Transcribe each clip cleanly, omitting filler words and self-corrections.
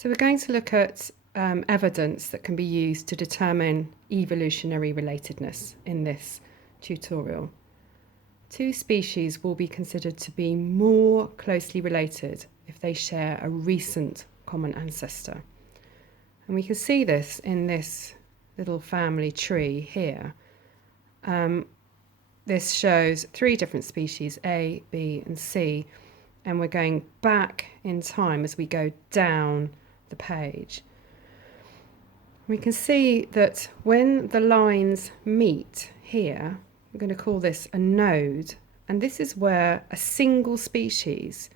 So we're going to look at evidence that can be used to determine evolutionary relatedness in this tutorial. Two species will be considered to be more closely related if they share a recent common ancestor. And we can see this in this little family tree here. This shows three different species, A, B and C, and we're going back in time as we go down the page. We can see that when the lines meet here, we're going to call this a node, and this is where a single species,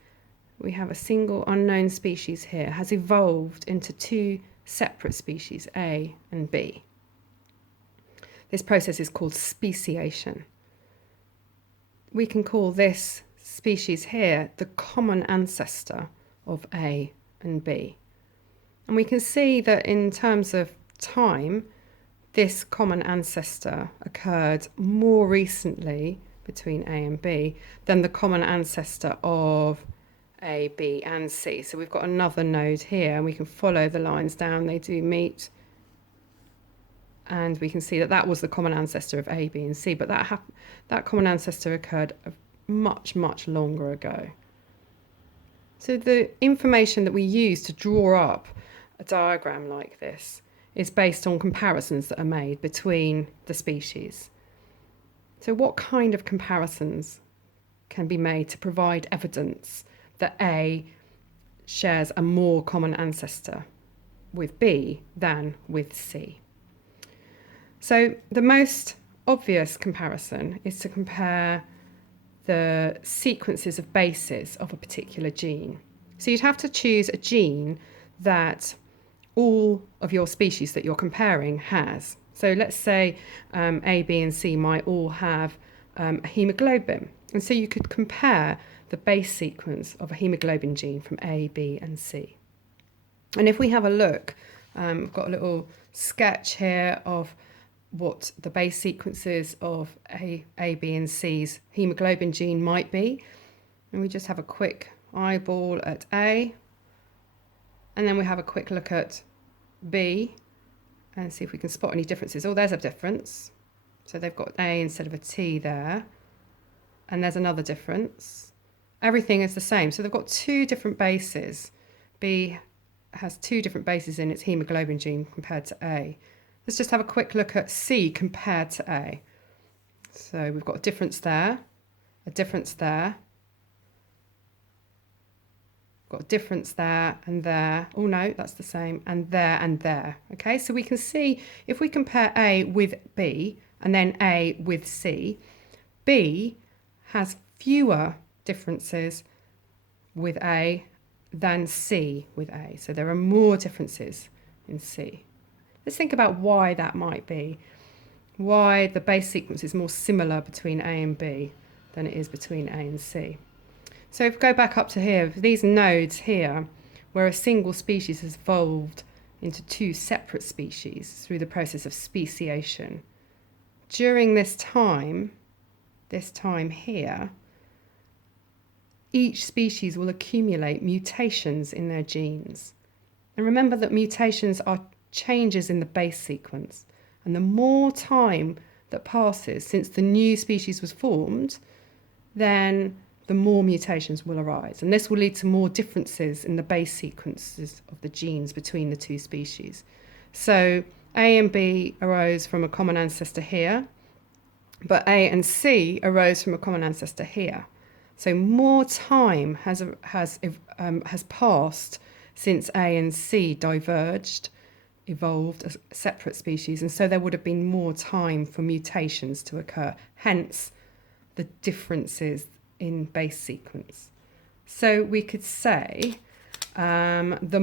we have a single unknown species here, has evolved into two separate species, A and B. This process is called speciation. We can call this species here the common ancestor of A and B. And we can see that in terms of time, this common ancestor occurred more recently between A and B than the common ancestor of A, B and C. So we've got another node here and we can follow the lines down. They do meet. And we can see that that was the common ancestor of A, B and C. But that common ancestor occurred much, much longer ago. So the information that we use to draw up a diagram like this is based on comparisons that are made between the species. So what kind of comparisons can be made to provide evidence that A shares a more common ancestor with B than with C? So the most obvious comparison is to compare the sequences of bases of a particular gene. So you'd have to choose a gene that all of your species that you're comparing has. So let's say A, B and C might all have a hemoglobin. And so you could compare the base sequence of a hemoglobin gene from A, B and C. And if we have a look, I've got a little sketch here of what the base sequences of A, B and C's hemoglobin gene might be. And we just have a quick eyeball at A. And then we have a quick look at B and see if we can spot any differences. Oh, there's a difference. So they've got A instead of a T there. And there's another difference. Everything is the same. So they've got two different bases. B has two different bases in its hemoglobin gene compared to A. Let's just have a quick look at C compared to A. So we've got a difference there, a difference there. Got a difference there and there. Oh no, that's the same. And there and there. Okay, so we can see if we compare A with B and then A with C, B has fewer differences with A than C with A. So there are more differences in C. Let's think about why that might be. Why the base sequence is more similar between A and B than it is between A and C. So if we go back up to here, these nodes here, where a single species has evolved into two separate species through the process of speciation. During this time here, each species will accumulate mutations in their genes. And remember that mutations are changes in the base sequence. And the more time that passes since the new species was formed, then the more mutations will arise. And this will lead to more differences in the base sequences of the genes between the two species. So A and B arose from a common ancestor here, but A and C arose from a common ancestor here. So more time has passed since A and C diverged, evolved as separate species, and so there would have been more time for mutations to occur, hence the differences in base sequence. So we could say the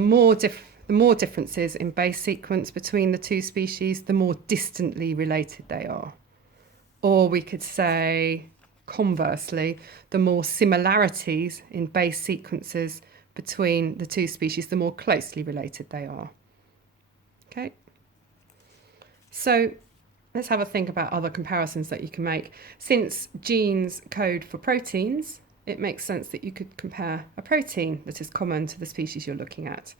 more differences in base sequence between the two species, the more distantly related they are. Or we could say, conversely, the more similarities in base sequences between the two species, the more closely related they are. Okay, so let's have a think about other comparisons that you can make. Since genes code for proteins, it makes sense that you could compare a protein that is common to the species you're looking at.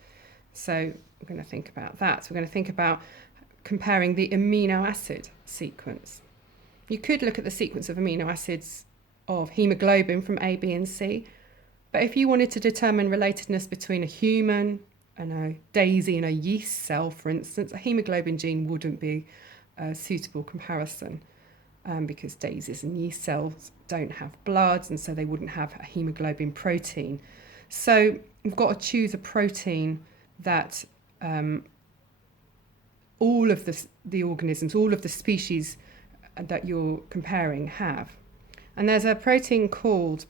So we're going to think about that. So we're going to think about comparing the amino acid sequence. You could look at the sequence of amino acids of hemoglobin from A, B, and C. But if you wanted to determine relatedness between a human and a daisy and a yeast cell, for instance, a hemoglobin gene wouldn't be a suitable comparison because daisies and yeast cells don't have blood, and so they wouldn't have a hemoglobin protein. So we've got to choose a protein that all of the organisms, all of the species that you're comparing have. And there's a protein called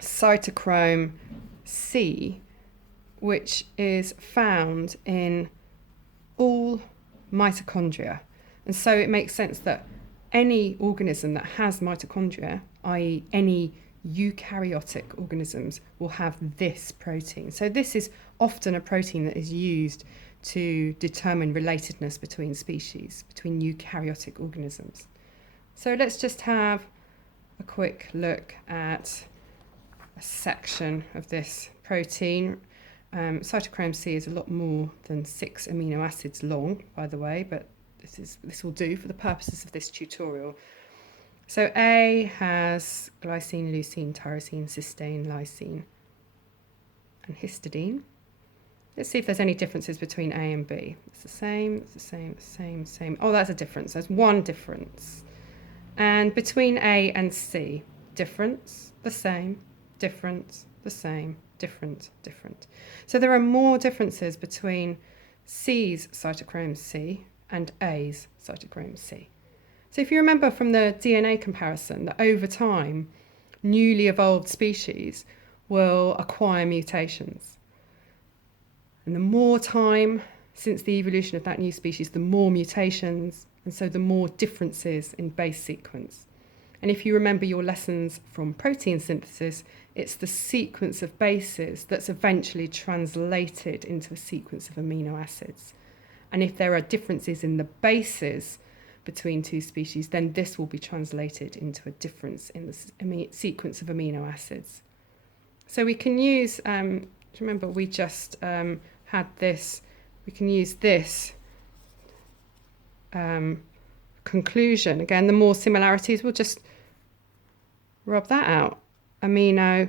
cytochrome C, which is found in all mitochondria. And so it makes sense that any organism that has mitochondria, i.e. any eukaryotic organisms, will have this protein. So this is often a protein that is used to determine relatedness between species, between eukaryotic organisms. So let's just have a quick look at a section of this protein. Cytochrome C is a lot more than 6 amino acids long, by the way, but this will do for the purposes of this tutorial. So A has glycine, leucine, tyrosine, cysteine, lysine, and histidine. Let's see if there's any differences between A and B. It's the same, it's the same, same. Oh, that's a difference. There's one difference. And between A and C, difference, the same, difference, the same, different, different. So there are more differences between C's cytochrome C and A's cytochrome C. So if you remember from the DNA comparison that over time, newly evolved species will acquire mutations. And the more time since the evolution of that new species, the more mutations, and so the more differences in base sequence. And if you remember your lessons from protein synthesis, it's the sequence of bases that's eventually translated into a sequence of amino acids. And if there are differences in the bases between two species, then this will be translated into a difference in the sequence of amino acids. So we can use, remember we just had this, we can use this conclusion. Again, the more similarities, we'll just rub that out. Amino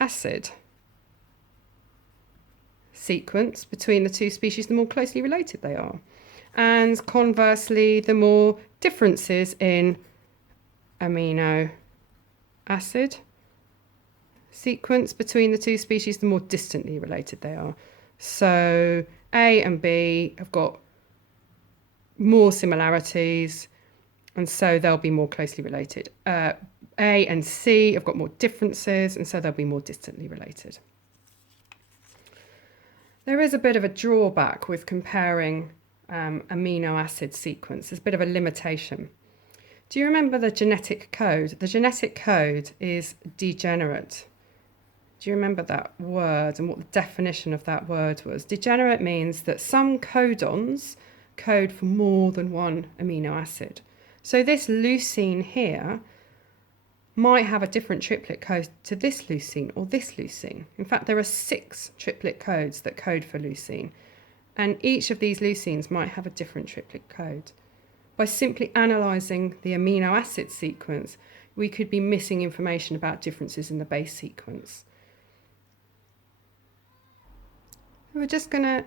acid sequence between the two species, the more closely related they are. And conversely, the more differences in amino acid sequence between the two species, the more distantly related they are. So A and B have got more similarities, and so they'll be more closely related. A and C have got more differences, and so they'll be more distantly related. There is a bit of a drawback with comparing amino acid sequence. There's a bit of a limitation. Do you remember the genetic code? The genetic code is degenerate. Do you remember that word and what the definition of that word was? Degenerate means that some codons code for more than one amino acid. So this leucine here might have a different triplet code to this leucine or this leucine. In fact, there are 6 triplet codes that code for leucine, and each of these leucines might have a different triplet code. By simply analysing the amino acid sequence, we could be missing information about differences in the base sequence. We're just going to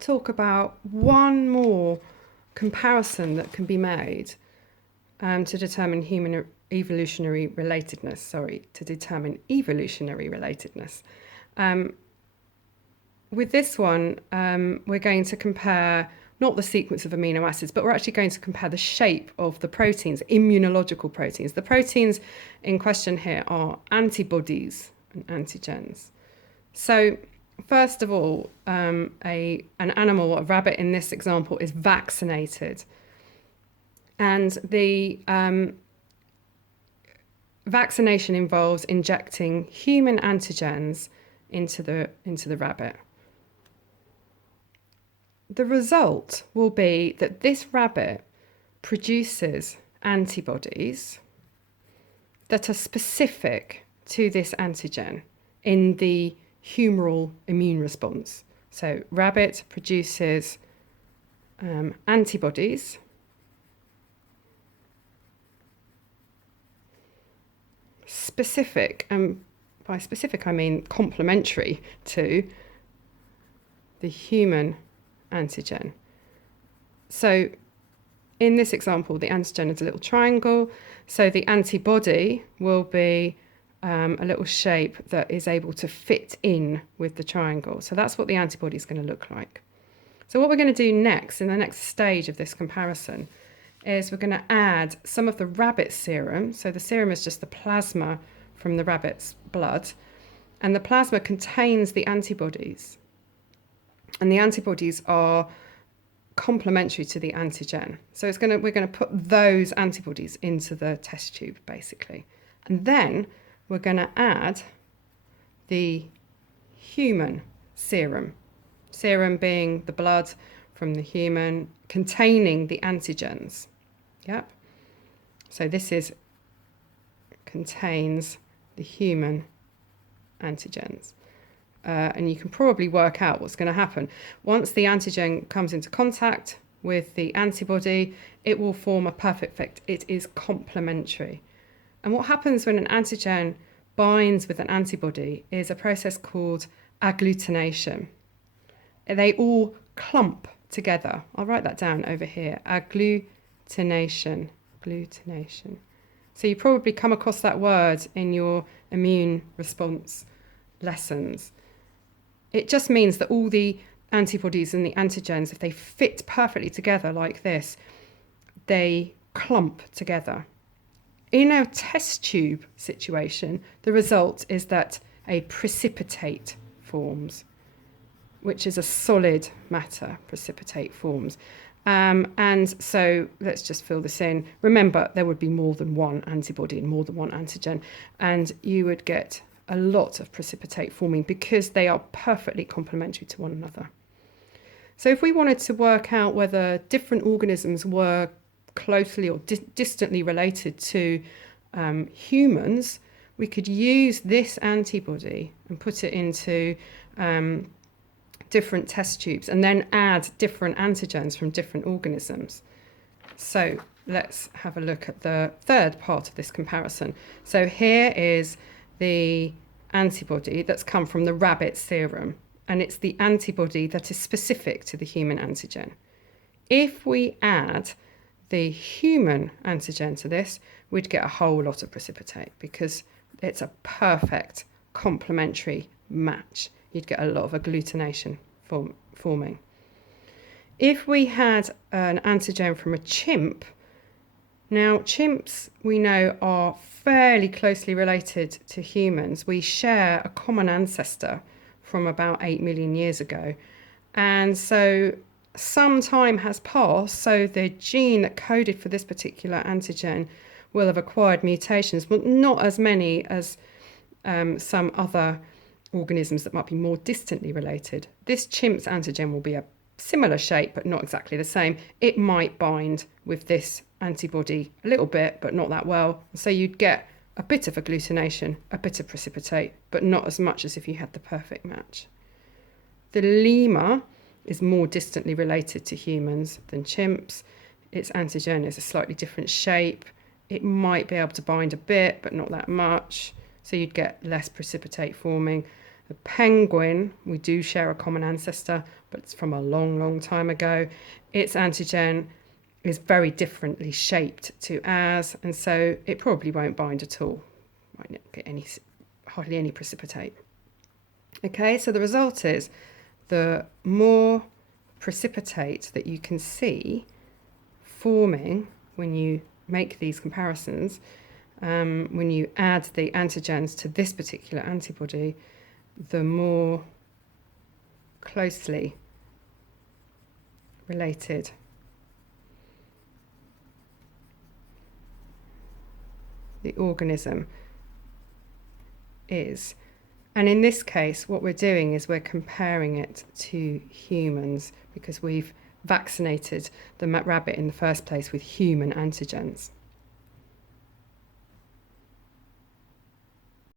talk about one more comparison that can be made to determine evolutionary relatedness. With this one, we're going to compare not the sequence of amino acids, but we're actually going to compare the shape of the proteins, immunological proteins. The proteins in question here are antibodies and antigens. So first of all, an animal, a rabbit in this example, is vaccinated. And the vaccination involves injecting human antigens into the rabbit. The result will be that this rabbit produces antibodies that are specific to this antigen in the humoral immune response. So rabbit produces antibodies specific, and by specific I mean complementary to the human antigen. So in this example, the antigen is a little triangle, so the antibody will be a little shape that is able to fit in with the triangle. So that's what the antibody is going to look like. So what we're going to do next, in the next stage of this comparison, is we're going to add some of the rabbit serum. So the serum is just the plasma from the rabbit's blood, and the plasma contains the antibodies. And the antibodies are complementary to the antigen. So we're going to put those antibodies into the test tube, basically. And then we're going to add the human serum. Serum being the blood from the human containing the antigens. Yep. So this contains the human antigens. And you can probably work out what's going to happen. Once the antigen comes into contact with the antibody, it will form a perfect fit. It is complementary. And what happens when an antigen binds with an antibody is a process called agglutination. They all clump together. I'll write that down over here. Agglutination. Agglutination. So you probably come across that word in your immune response lessons. It just means that all the antibodies and the antigens, if they fit perfectly together like this, they clump together. In a test tube situation, the result is that a precipitate forms, which is a solid matter. Precipitate forms. And so let's just fill this in. Remember, there would be more than one antibody and more than one antigen, and you would get a lot of precipitate forming because they are perfectly complementary to one another. So if we wanted to work out whether different organisms were closely or distantly related to humans, we could use this antibody and put it into different test tubes and then add different antigens from different organisms. So let's have a look at the third part of this comparison. So here is the antibody that's come from the rabbit serum, and it's the antibody that is specific to the human antigen. If we add the human antigen to this, we'd get a whole lot of precipitate because it's a perfect complementary match. You'd get a lot of agglutination forming. If we had an antigen from a chimp, now chimps we know are fairly closely related to humans. We share a common ancestor from about 8 million years ago. And so some time has passed, so the gene that coded for this particular antigen will have acquired mutations, but not as many as some other organisms that might be more distantly related. This chimp's antigen will be a similar shape, but not exactly the same. It might bind with this antibody a little bit, but not that well. So you'd get a bit of agglutination, a bit of precipitate, but not as much as if you had the perfect match. The lemur is more distantly related to humans than chimps. Its antigen is a slightly different shape. It might be able to bind a bit, but not that much. So you'd get less precipitate forming. The penguin, we do share a common ancestor, but it's from a long, long time ago. Its antigen is very differently shaped to ours, and so it probably won't bind at all. Might not get hardly any precipitate. Okay, so the result is the more precipitate that you can see forming when you make these comparisons, when you add the antigens to this particular antibody, the more closely related the organism is. And in this case, what we're doing is we're comparing it to humans because we've vaccinated the rabbit in the first place with human antigens.